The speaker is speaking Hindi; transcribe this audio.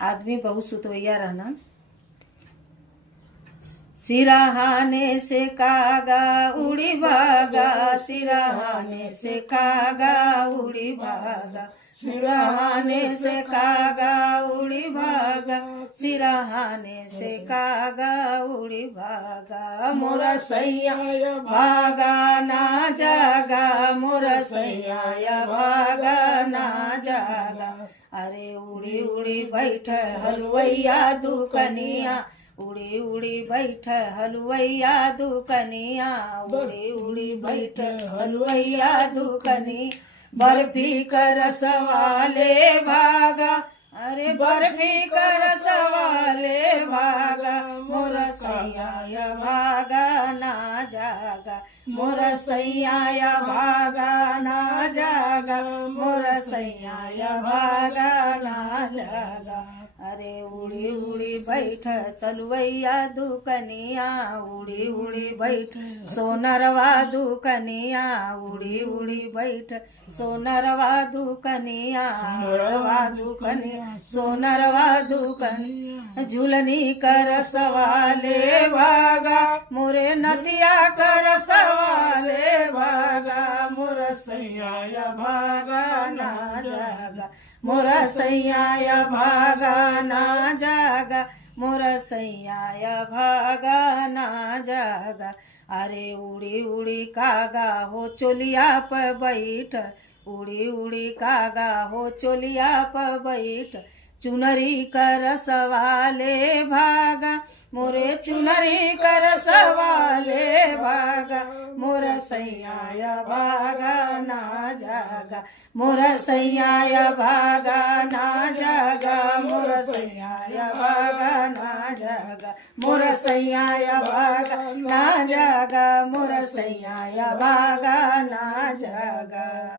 आदमी बहुत सुतवैया रहना। सिराहाने से कागा उड़ी भागा, सिराहाने से कागा उड़ी भागा, सिराहाने से कागा उड़ी भागा, सिराहाने से कागा उड़ी भागा। मोरा सैया भागा ना जागा, मोरा सैया भागा ना जागा। अरे उड़ी उड़ी बैठ हलवैया दुकनिया, उड़ी उड़ी बैठ हलवैया दुकनिया, उड़ी उड़ी बैठ हलवैया दुकनी। बर्फी कर सवाले भागा, अरे बर्फी कर सवाले भागा, मोर सैया भागा ना जागा, मोर सैया भागा ना जागा, मोर सैया भागा ना जागा। अरे उड़ी उड़ी बैठ चलवैया दुकनिया, उड़ी उड़ी बैठ सोनरवा दुकनिया, उड़ी उड़ी बैठ सोनरवा दुकनिया, सोनरवा दुकनिया, सोनरवा दुकनिया। झूलनी कर सवाले भागा, मोरे नथिया कर सवाले भागा, मोर सैया भागा ना जागा, मोर सैया भागा ना जागा, मोर सैया भागा ना जागा। अरे उड़ी उड़ी कागा हो चोलिया पर बैठ, उड़ी उड़ी कागा हो चोलिया पर बैठ। चुनरी कर सवाले भागा, मोरे चुनरी कर सवाले भागा, मोर सैया भागा ना जागा, मोर सैया भागा ना जागा, मोर सैया भागा ना जागा, मोर सैया भागा ना जागा, मोर सैया भागा ना जागा।